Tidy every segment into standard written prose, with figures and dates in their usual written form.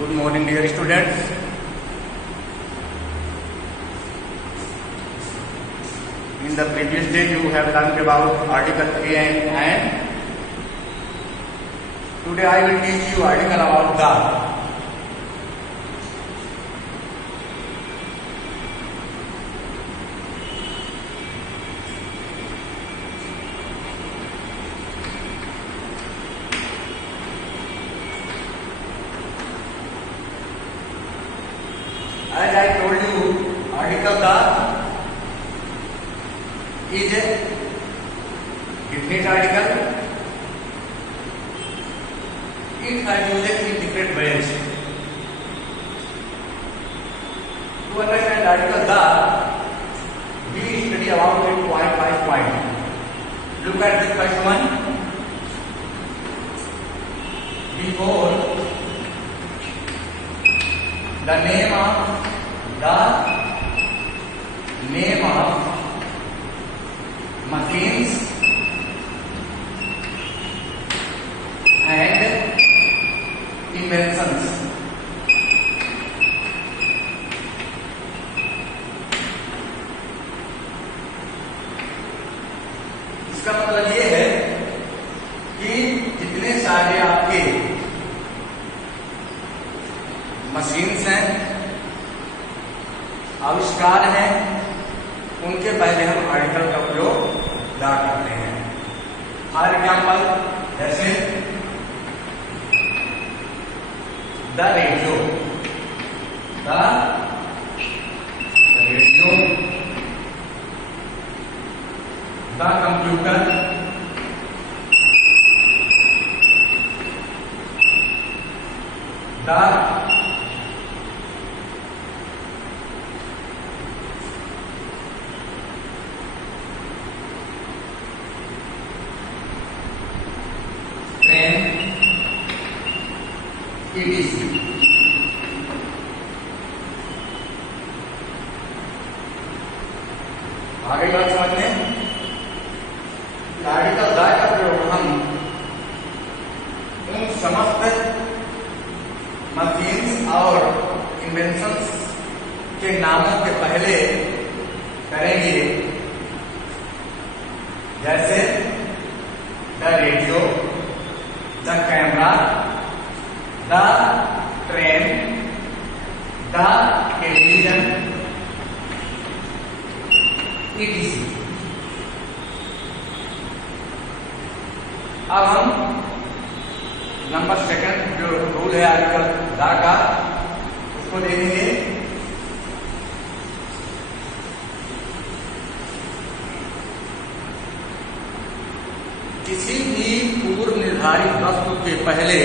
Good morning, dear students. In the previous day, you have learned about article and. Today, I will teach you article about the. As I told you, article the is a definite article. It has used in different ways. To understand article the, we study about it point by point. Look at the first one. Before the name of machines and inventions. इसका मतलब ये है कि जितने सारे आपके machines हैं, आविष्कार हैं, उनके पहले हम आर्टिकल का प्रयोग दा करते हैं. फॉर एग्जाम्पल, जैसे the radio, the computer, the ETC. आगे बात समझते हैं. आर्टिकल द का प्रयोग हम उन समस्त मशीन्स और इन्वेंशंस के नामों के पहले करेंगे, जैसे the radio, the camera, the train, the television, ETC. अब हम नंबर सेकंड जो रूल है आर्टिकल द का, उसको देखेंगे. किसी भी पूर्व निर्धारित वस्तु के पहले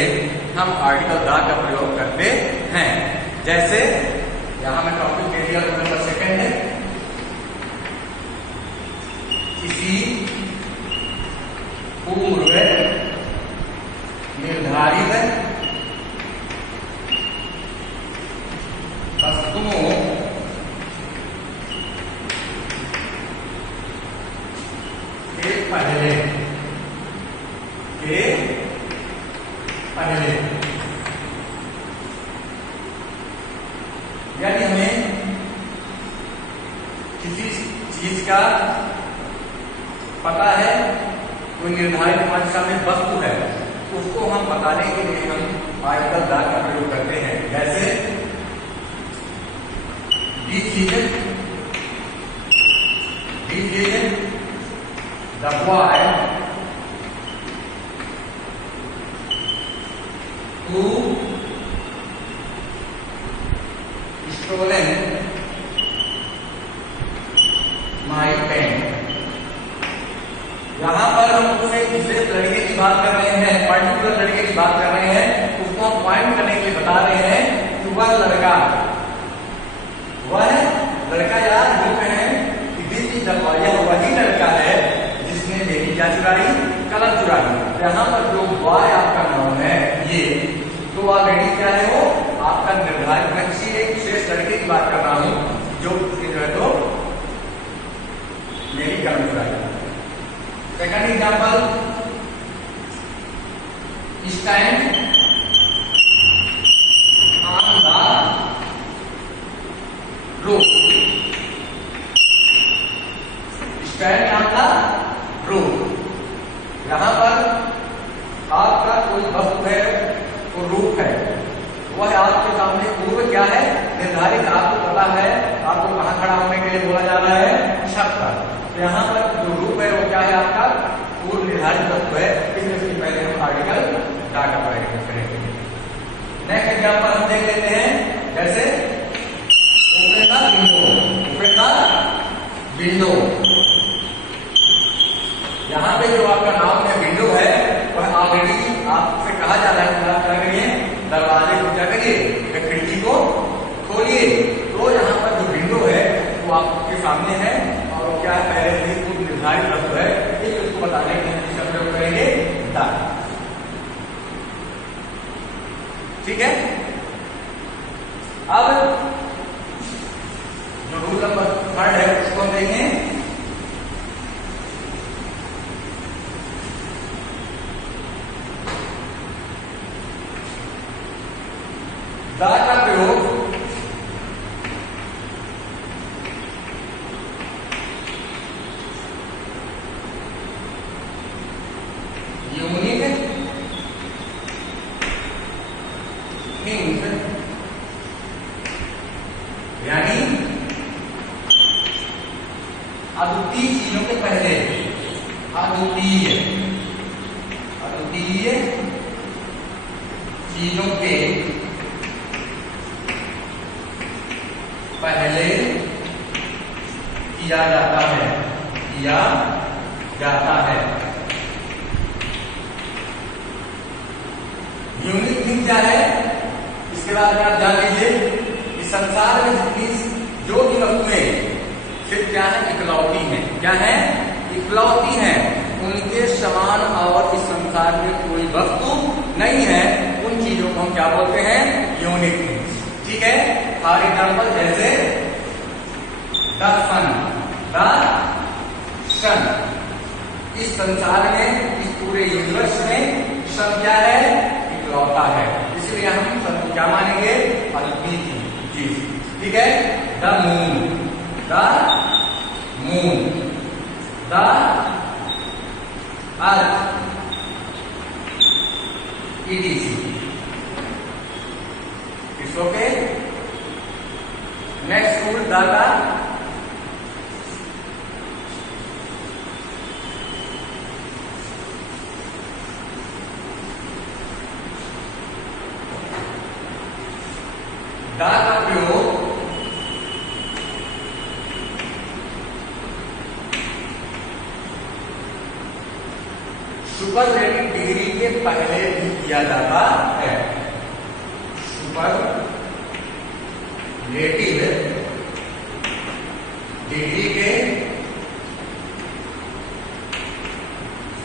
हम आर्टिकल द का प्रयोग करते हैं. जैसे यहां में टॉपिक दे दिया, नंबर सेकंड है. किसी पूर्व निर्धारित वस्तुओं के पहले यानी हमें किसी चीज का पता है, कोई निर्धारित मात्रा में वस्तु है, उसको हम बताने के लिए हम आर्टिकल द का प्रयोग करते हैं. जैसे the boy who stolen my pen. यहां पर हम उसे विशेष लड़के की बात कर रहे हैं, पर्टिकुलर लड़के की बात कर रहे हैं, उसको हम पॉइंट करने के लिए बता रहे हैं कि वह लड़का यार जो है कि दिस इज द बॉय, यह वही लड़का है जिसने मेरी क्या चुराई, कलम चुराई. यहां पर जो बॉय आपका नाम है ये, तो ऑलरेडी क्या है, वो आपका निर्धारित. मैं किसी एक विशेष लड़के की बात कर रहा हूं जो है तो मेरी कलम चुराई. सेकंड एग्जाम्पल, stand निर्धारित तत्व है, इसलिए इसके पहले हम आर्टिकल दा का प्रयोग करेंगे। नेक्स्ट एग्जांपल हम देख लेते हैं, जैसे open the window, open the window. यहाँ पे जो आपका नाउन है विंडो है, वह ऑलरेडी आपसे कहा जा रहा है कि आप क्या करिए, दरवाजे को क्या करिए, खिड़की को खोलिए। तो यहाँ पर जो विंडो है वो आपके सामने है और वो क्या है, पहले से ही पूर्व निर्धारित तत्व है, इसलिए उसको बताने के लिए हम इसका प्रयोग करेंगे द। ठीक है। अब जो रूल नंबर 3 है उसको हम देखें। द का प्रयोग यूनिक थिंग्स, यानी अद्वितीय चीजों के पहले, अद्वितीय चीजों के पहले किया जाता है, किया जाता है। यूनिक थिंग क्या है, इसके बाद में आप जान लीजिए इस संसार में जितनी जो भी वस्तुएं सिर्फ क्या है, इकलौती हैं। क्या है, इकलौती हैं। उनके समान और इस संसार में कोई वस्तु नहीं है। उन चीजों को हम क्या बोलते हैं, यूनिक थिंग्स। ठीक है। फॉर एग्जाम्पल जैसे द सन, इस संसार में, इस पूरे यूनिवर्स में सन क्या है, इकलौता है, इसलिए हम सन को क्या मानेंगे, अद्वितीय चीज। ठीक है। The moon, the earth, ETC। It's okay. Next rule the का प्रयोग सुपरलेटिव डिग्री के पहले भी किया जाता है। सुपरलेटिव डिग्री के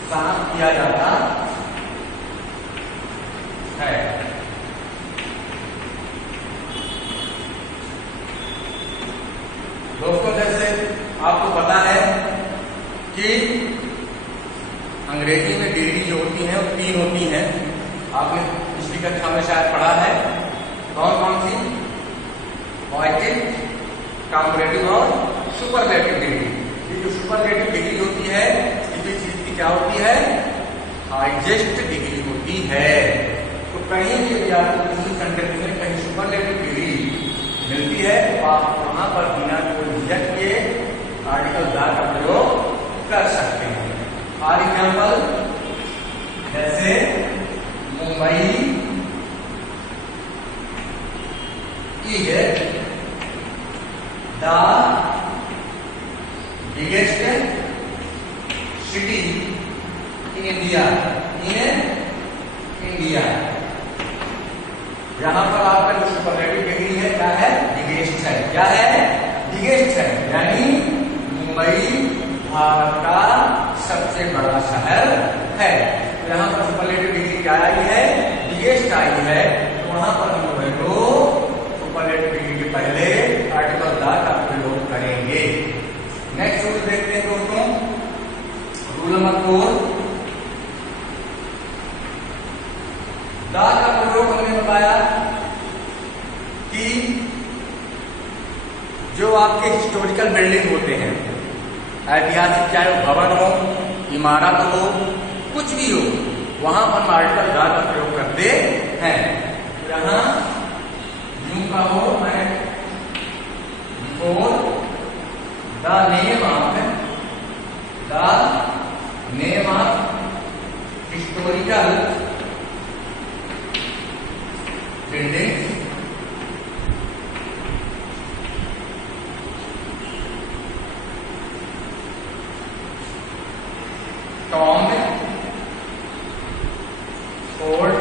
साथ किया जाता है। दोस्तों, जैसे आपको पता है कि अंग्रेजी में डिग्री जो होती है वो 3 होती हैं। आपने पिछली कक्षा में शायद पढ़ा है। कौन कौन सी? पोएटिक, कंपैरेटिव और सुपरलेटिव डिग्री। ये जो सुपरलेटिव डिग्री होती है, किसी चीज की क्या होती है, हाईएस्ट डिग्री होती है। तो कहीं भी आपको किसी सेंटेंस में कहीं सुपरलेटिव डिग्री मिलती है तो आप वहां पर बिना कोई झिझक के आर्टिकल द का प्रयोग कर सकते हैं। फॉर एग्जाम्पल जैसे Mumbai is the biggest city in India. यहां पर आपका जो सुपरलेटिव डिग्री है क्या है, बिगेस्ट है। क्या है, बिगेस्ट है, यानी मुंबई भारत का सबसे बड़ा शहर है। यहाँ पर सुपरलेटिव डिग्री क्या आई है, बिगेस्ट आई है। तो वहां पर हम लोग सुपरलेटिव डिग्री के पहले आर्टिकल द का प्रयोग करेंगे। नेक्स्ट रूल देखते हैं दोस्तों, रूल नंबर 4। द का प्रयोग हमने बताया कि जो आपके हिस्टोरिकल बिल्डिंग होते हैं, ऐतिहासिक चाहे वो भवन हो, इमारत हो, कुछ भी हो, वहां हम आर्टिकल द का प्रयोग करते हैं। यहां यूं का हो, मैं before the name of historical building tomb fort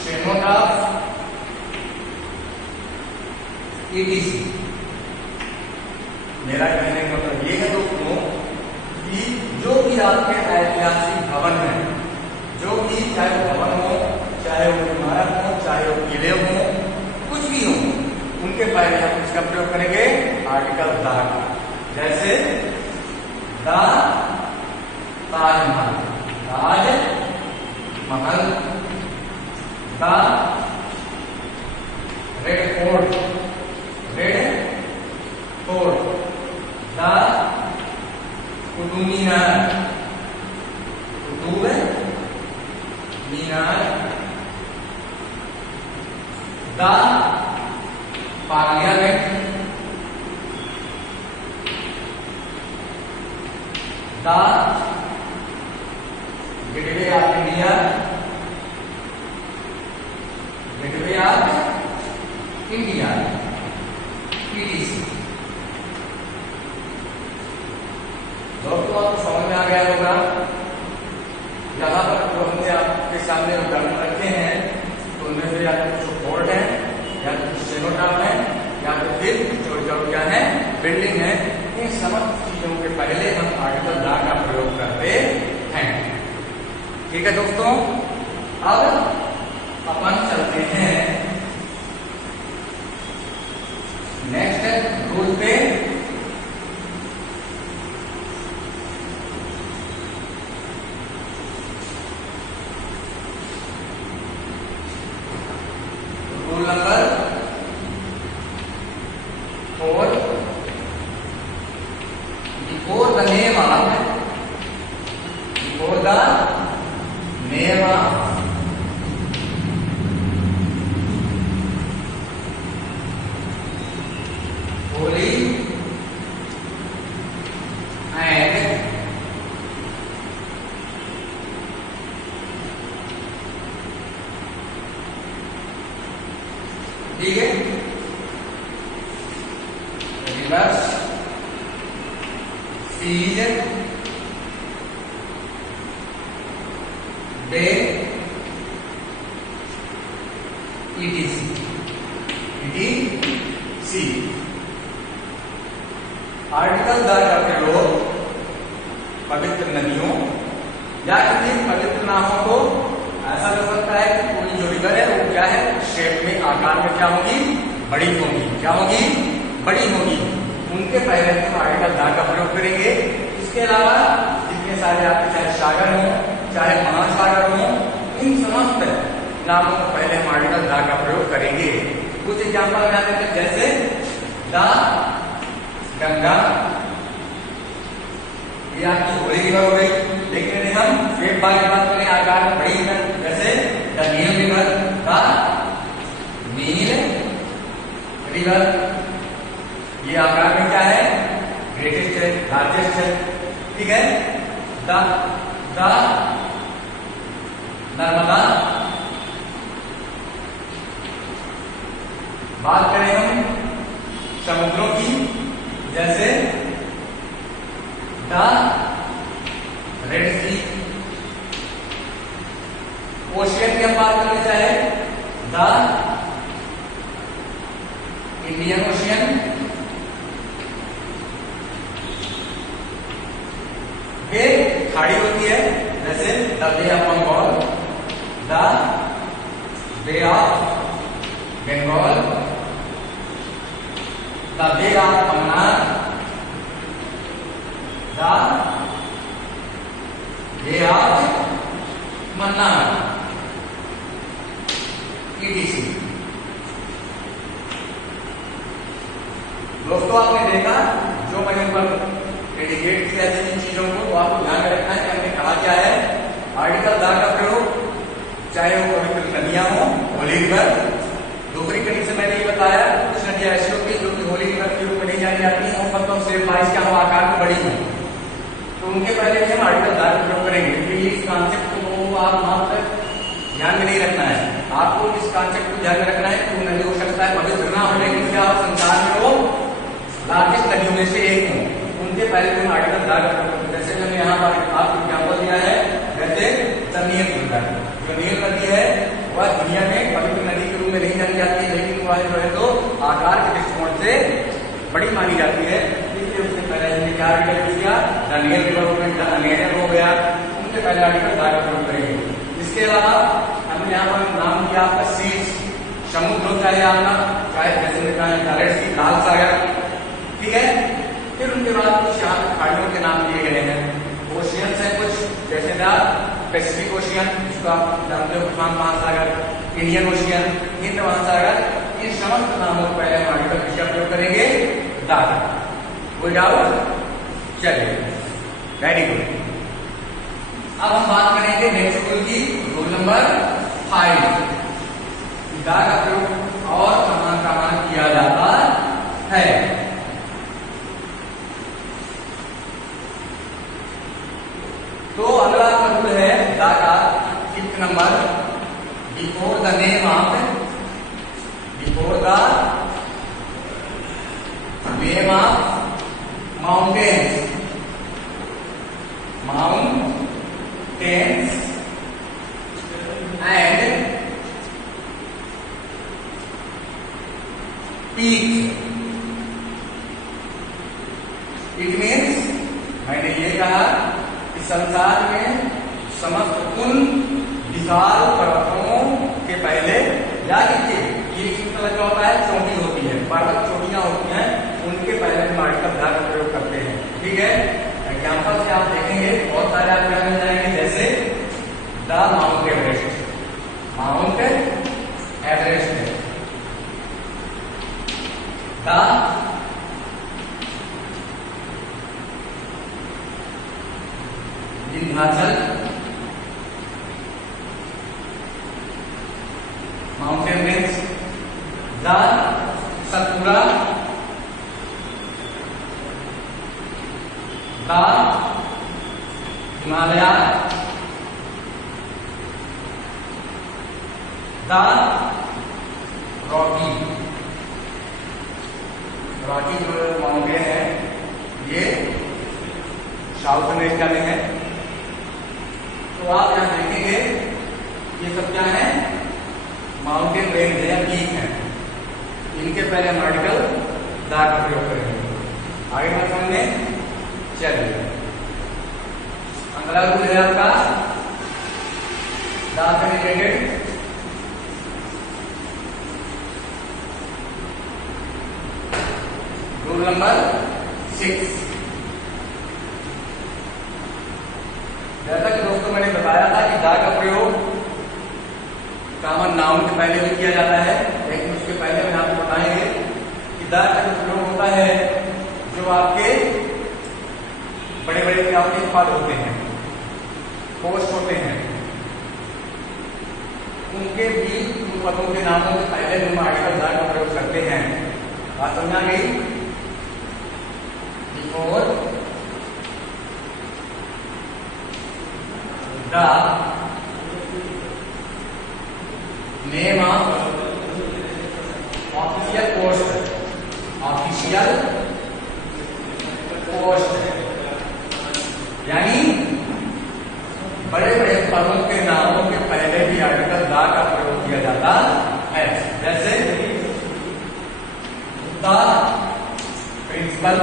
cenotaph etc. मेरा कहने का मतलब ये है दोस्तों कि जो भी आपके ऐतिहासिक भवन है, जो भी चाहे भवन हो, चाहे वो इमारत हो, चाहे वो किले हो, कुछ भी हो, उनके पहले हम इसका प्रयोग करेंगे आर्टिकल द का। जैसे the Taj Mahal, Taj Mahal, the red fort, red fort, the Qutub Minar, Qutub Minar, the parliament, the gateway of India, gateway of India, etc. दोस्तों आपको समझ में आ गया होगा। यहाँ पर जो हमने आपके सामने उदाहरण रखे हैं तो उनमें से या तो कुछ फोर्ट है, या तो कुछ शेनोटाफ है, या तो फिर जो क्या है बिल्डिंग है। इन समस्त चीजों के पहले हम आर्टिकल द का प्रयोग करते हैं। ठीक है दोस्तों, अब अपन चलते हैं नेक्स्ट रूल पे। Rule number 4, before the name of, before the name of holy and ठीक है, रिवर्स सीज डे ईटीसी, ईटीसी। आर्टिकल द का प्रयोग पवित्र नदियों या किसी पवित्र नामों को ऐसा कर सकता है कि कोई जो रिवर है वो क्या है शेप में, आकार में क्या होगी, बड़ी होगी। क्या होगी, बड़ी होगी। उनके पहले हम आर्टिकल द का प्रयोग करेंगे। इसके अलावा जितने सारे आपके चाहे सागर हो, चाहे महासागर हो, इन समस्त नामों को पहले हम आर्टिकल द का प्रयोग करेंगे। कुछ एग्जाम्पल बना देते हैं, जैसे द गंगा, ये आपकी होली रिवर हो गई। लेकिन यदि हम शेप बार की बात करें, आकार में बड़ी रिवर, जैसे the Nile river, the Nile river, ये आकार में क्या है, ग्रेटेस्ट है, लार्जेस्ट है। ठीक है, द नर्मदा। बात करें हम समुद्रों की, जैसे द रेड सी। ओशियन की हम बात करना चाहे, द इंडियन ओशियन। फिर खाड़ी होती है, जैसे the bay of Bengal, the bay of Bengal, the bay of Mannar, the bay of Mannar, etc. दोस्तों आपने देखा जो मैंने ऊपर इंडिकेट किया था इन चीजों को, तो आपको ध्यान में रखना है कि हमने कहा क्या है। आर्टिकल द का प्रयोग चाहे वो पवित्र नदियां हो, होली रिवर। दूसरी कंडीशन मैंने ये बताया, कुछ नदियां ऐसी होती है जो कि होली रिवर के रूप में नहीं जानी जाती है, मतलब से 22 क्या हो, आकार में बड़ी हो। तो उनके पहले भी हम आर्टिकल दा का प्रयोग करेंगे, क्योंकि इस कॉन्सेप्ट को आप वहां तक ध्यान में नहीं रखना है, आपको इस कॉन्सेप्ट को ध्यान में रखना है। तो नदी हो सकता है पवित्र ना हो, लेकिन क्या संसार में वो लार्जेस्ट नदियों में से एक हो, उनके पहले भी हम आर्टिकल दा का प्रयोग करेंगे। जैसे मैंने यहाँ पर आपको एग्जाम्पल दिया है, वैसे नील नदी, जो नील नदी है वह दुनिया में पवित्र नदी के रूप में नहीं जानी जाती है, लेकिन वह जो है तो आकार के दृष्टिकोण से बड़ी मानी जाती है। इसलिए उसने पहले हमने क्या आर्टिकल यूज किया, नील रिवर हो गया, उनके पहले आर्टिकल दा का प्रयोग करेंगे। इसके अलावा हमने यहाँ पर नाम दिया आपका सीज, समुद्र होता है आपका, चाहे जैसे रेड सी, लाल सागर, ठीक है। फिर उनके बाद कुछ यहाँ पे खाड़ियों के नाम दिए गए हैं, ओशियंस है कुछ, जैसे पैसिफिक ओशियन, जिसको आप जानते हो, प्रशांत महासागर, इंडियन ओशियन, हिंद महासागर, इन समस्त नामों को पहले हम आर्टिकल किसका प्रयोग करेंगे, दा। कोई डाउट? चलिए, वेरी गुड। अब हम बात करेंगे नेक्स्ट रूल की, रूल नंबर 5, दा का प्रयोग और कहां कहां किया जाता है। तो अगला रूल है दा का, fifth number, before the name of mountains and peak. It means, मैंने ये कहा कि संसार में समस्त उन विशाल पर्वतों के पहले, याद रखिए क्या होता है, चोटी होती है, पर्वत चोटियां होती हैं, उनके पहले हम आर्टिकल दा का प्रयोग करते हैं, ठीक है। एग्जाम्पल से आप देखेंगे बहुत सारे आपको मिल जाएंगे, जैसे the Mount Everest, Mount Everest है, the Vindhyachal, mountain range, the Satpura, the Himalaya, the Rocky. Rocky जो माउंटेन है ये साउथ अमेरिका में है। तो आप यहां देखेंगे ये सब क्या है, माउंटेन रेंज है या पीक है, इनके पहले हम आर्टिकल दा का प्रयोग करेंगे। आगे बात समझने, चलिए अगला रूल है आपका दा से रिलेटेड, रूल नंबर 6। जैसा कि दोस्तों मैंने बताया था कि दा का प्रयोग कॉमन नाउन के पहले भी किया जाता है, लेकिन उसके पहले मैं आपको बताएंगे कि दा का जो प्रयोग होता है, जो आपके बड़े बड़े क्या होते हैं, पद होते हैं, पोस्ट होते हैं, उनके भी उन पदों के नामों के पहले हम आर्टिकल दा का प्रयोग करते हैं। बात समझ आ गई? Before the name of official post, official post यानी बड़े बड़े पदों के नामों के पहले भी आर्टिकल दा का प्रयोग किया जाता है। जैसे the principal,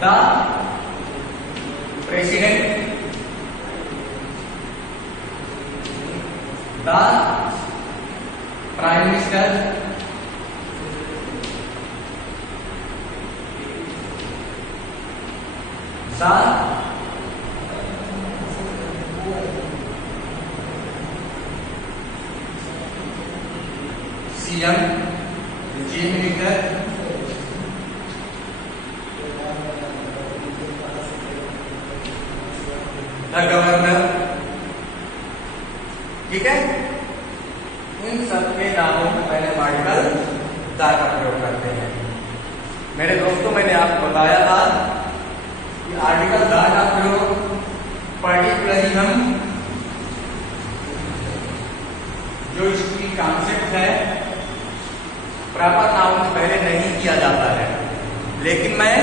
the president, the prime minister, the CM, chief minister, the governor, ठीक है। इन सब के नामों को पहले आर्टिकल दा का प्रयोग करते हैं। मेरे दोस्तों, मैंने आपको बताया था कि आर्टिकल द का प्रयोग पर्टिकुलरली हम जो इसकी कॉन्सेप्ट है प्रॉपर नाउन से पहले नहीं किया जाता है, लेकिन मैं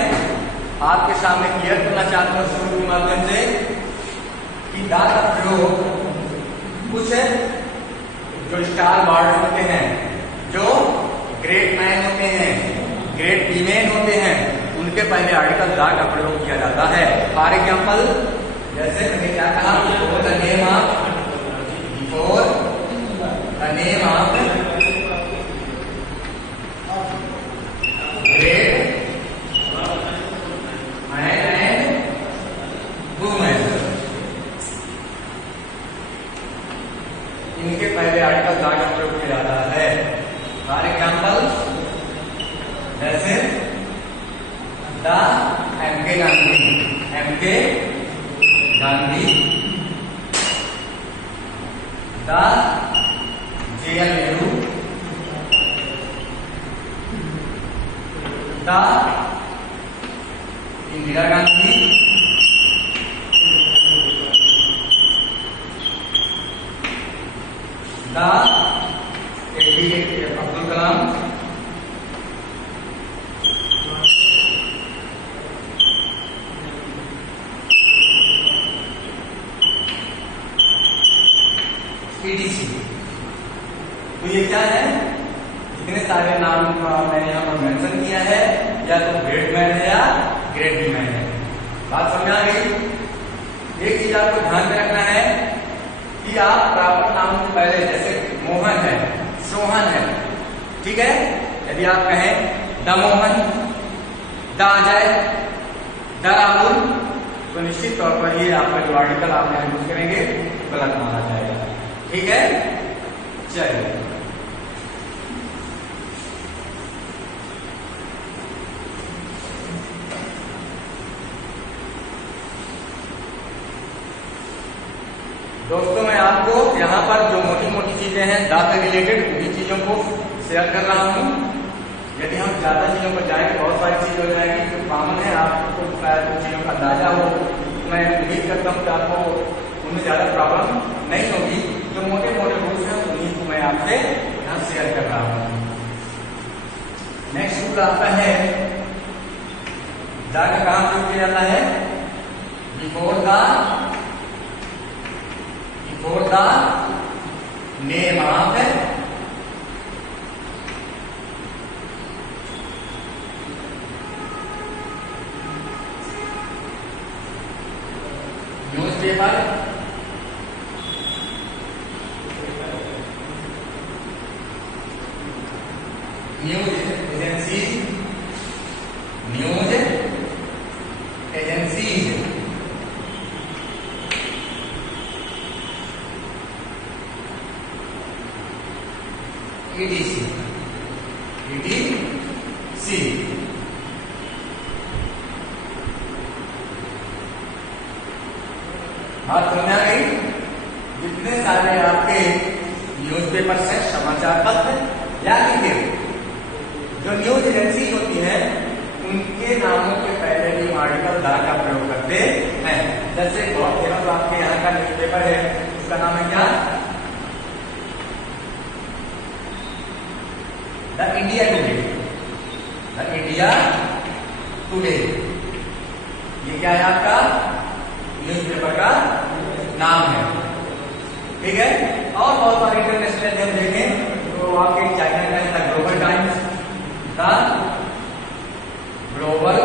आपके सामने क्लियर करना चाहता हूं शुरू के माध्यम से कि द का प्रयोग कुछ जो स्टार वर्ड होते हैं, जो ग्रेट मैन होते हैं, ग्रेट वीमेन होते हैं, उनके पहले आर्टिकल द का प्रयोग किया जाता है। फॉर एग्जाम्पल, जैसे मैंने क्या कहा, before the name of great man and women, इनके पहले आर्टिकल द का प्रयोग किया जाता है। फॉर एग्जाम्पल, जैसे the M K. Gandhi, the J L. Nehru, the Indira Gandhi, the A P J. Abdul Kalam, EDC। तो ये क्या है, जितने सारे नाम मैंने यहाँ पर मेंशन किया है, या तो ग्रेट मैन है या ग्रेट वीमेन है। बात समझ आ गई। एक चीज आपको ध्यान में रखना है कि आप प्रॉपर नाम से पहले, जैसे मोहन है, सोहन है, ठीक है, यदि आप कहें the Mohan, the Ajay, the Rahul, तो निश्चित तौर पर ये आपका जो आर्टिकल आप यहाँ यूज करेंगे गलत माना जाएगा। ठीक है, चलिए दोस्तों, मैं आपको यहाँ पर जो मोटी मोटी चीजें हैं द से रिलेटेड उन्हीं चीजों को शेयर कर रहा हूँ। यदि हम ज्यादा चीजों पर जाएं तो बहुत सारी चीजें हो जाएगी जो कॉमन है, आपको शायद कुछ चीजों का अंदाजा हो। मैं उम्मीद करता हूँ कि आपको उनमें ज्यादा प्रॉब्लम नहीं होगी। जो मोटे मोटे रूल्स हैं उन्हीं को मैं आपसे यहाँ शेयर कर रहा हूँ। नेक्स्ट रूल आपका है, द का कहाँ प्रयोग किया जाता है, before the name of newspaper, news agencies, EDC। बात समझ आ गई। जितने सारे आपके न्यूज़पेपर हैं, समाचार पत्र, या फिर जो न्यूज एजेंसी होती है, उनके नामों के पहले भी आर्टिकल द का प्रयोग करते हैं। जैसे बहुत फेमस आपके यहाँ का न्यूज़पेपर है, उसका नाम है क्या, द इंडिया टुडे। ये क्या है, आपका न्यूज़पेपर का नाम है। ठीक है, और बहुत सारे इंटरनेशनल हम देखें तो आपके चाइना का है द ग्लोबल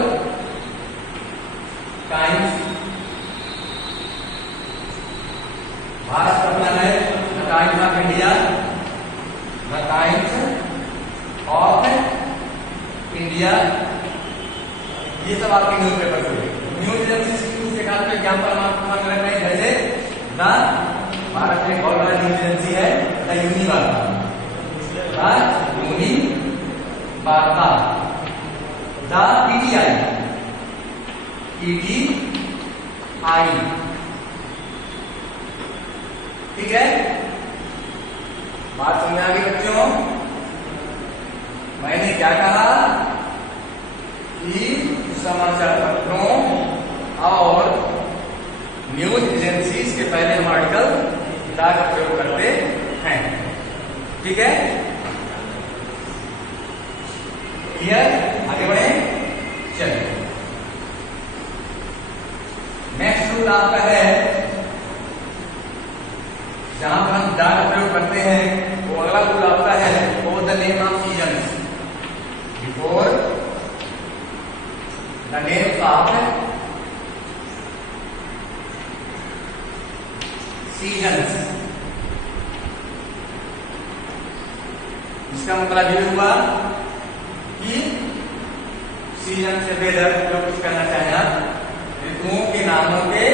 टाइम्स, भारत का अपना है the times of India, the times of India. ये सब आपके न्यूज पेपर हुए। न्यूज एजेंसी के खाते एग्जाम्पल हम आपको मान रहे हैं, जैसे द भारत में बहुत बड़ा न्यूज एजेंसी है द यूनिवार्ता, द PTI, ठीक है। बात समझ आ गई बच्चों? मैंने क्या कहा कि समाचार पत्रों और न्यूज एजेंसीज के पहले हम आर्टिकल दा का प्रयोग करते हैं। ठीक है, क्लियर? आगे बढ़े, चलिए। नेक्स्ट रूल आपका है, जहां पर हम दा का प्रयोग करते हैं वो अगला रूल आपका है, for the name of seasons, before the name of seasons. इसका मतलब ये हुआ कि सीजन से बेहतर जो कुछ कहना चाहे आप, ऋतुओं के नामों के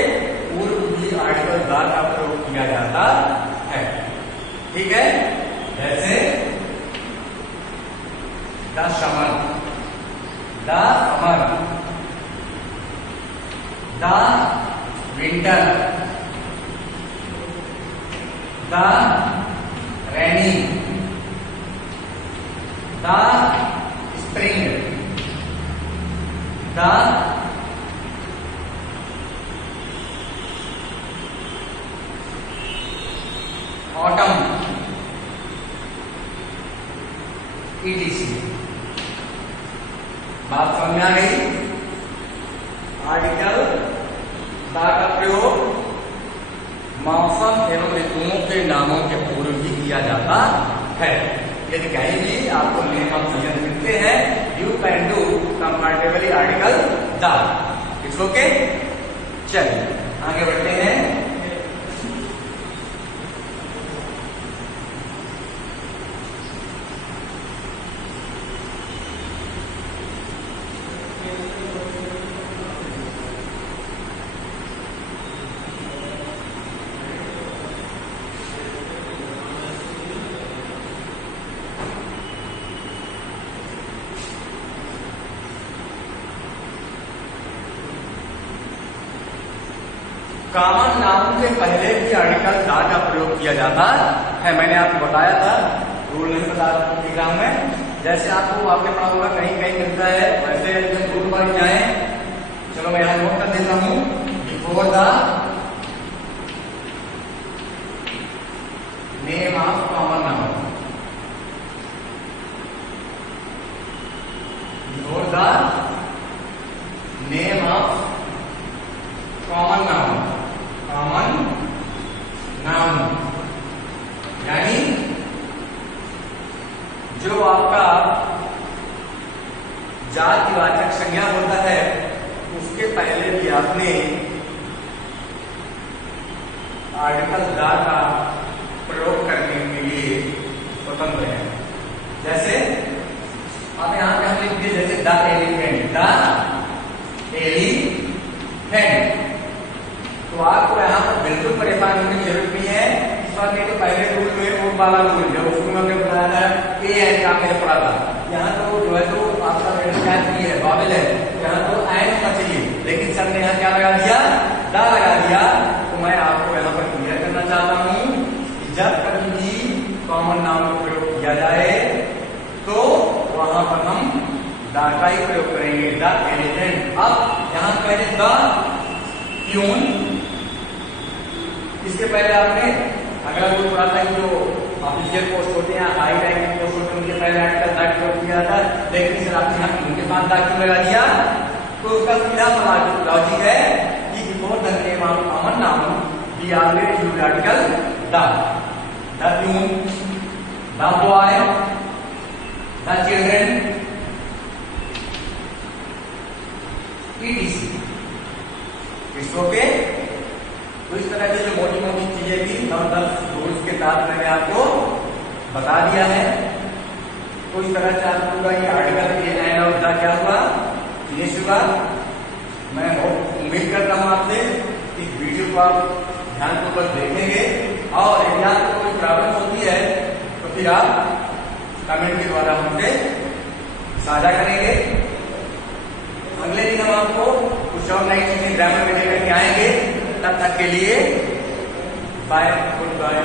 पूर्व भी आर्टिकल दा का प्रयोग किया जाता है। ठीक है, जैसे the summer, the summer, the winter, the rainy, the spring, the autumn, etc. बात समझ में आ गई? आर्टिकल दा का प्रयोग मौसम एवं ऋतुओं के नामों के पूर्व भी किया जाता है। यदि कहीं भी आपको नेम ऑफ सीजन मिलते हैं, you can do comfortably article the. It's okay. चलिए आगे बढ़ते हैं। कॉमन नाउन से पहले भी आर्टिकल दा का प्रयोग किया जाता है। मैंने आपको बताया था, रूल नहीं बता दिख रहा हूं मैं। जैसे आपको आपने पढ़ा होगा कहीं कहीं मिलता है, वैसे जब रूल पर जाए, चलो मैं यहां नोट कर देता हूं। Before the name of common noun, before the name of common noun, common noun यानी जो आपका जातिवाचक संज्ञा होता है, उसके पहले भी आपने आर्टिकल दा का प्रयोग करने के लिए स्वतंत्र है। जैसे आप यहां पे हम लिख दिए, जैसे द एलिफेंट, द एलिफेंट। तो आपको यहाँ पर बिल्कुल परेशान होने की जरूरत नहीं है। इस बार नहीं तो पहले रूल में वो वाला रूल जब उसको हमने बताया था, ए एन का मैंने पढ़ा था। यहाँ तो जो है तो आपका है बाबिल है, यहाँ तो एन होना चाहिए, लेकिन सर ने यहाँ क्या लगा दिया, दा लगा दिया। तो मैं आपको यहाँ पर क्लियर करना चाहता हूँ कि जब कभी भी कॉमन नाउन का प्रयोग किया जाए तो वहां पर हम दा का ही प्रयोग करेंगे, द एलिफेंट। अब यहाँ पहले द प्यून, इसके पहले आपने अगला रूल पढ़ा था कि जो ऑफिशियल पोस्ट होते हैं, हाई रैंकिंग पोस्ट होते हैं, उनके पहले आर्टिकल दा प्रयोग किया था। लेकिन सर आपने यहाँ उनके साथ दा क्यों लगा दिया? तो उसका सीधा लॉजिक है कि before the name of common noun we always use article the. The peon, the boy, the children, etc. It's okay. तो इस तरह की जो मोटी मोटी चीजें थी 9-10 रूल्स के साथ मैंने आपको बता दिया है। तो इस तरह से आपका ये आर्टिकल ये एंड ऑफ द क्या हुआ, फिनिश हुआ। मैं उम्मीद करता हूं आपसे इस वीडियो को आप ध्यानपूर्वक देखेंगे, और यदि आपको कोई प्रॉब्लम होती है तो फिर आप कमेंट के द्वारा हमसे साझा करेंगे। अगले दिन हम आपको कुछ और नई चीजें ग्रामर में लेकर के आएंगे। तब तक के लिए बाय, गुड बाय।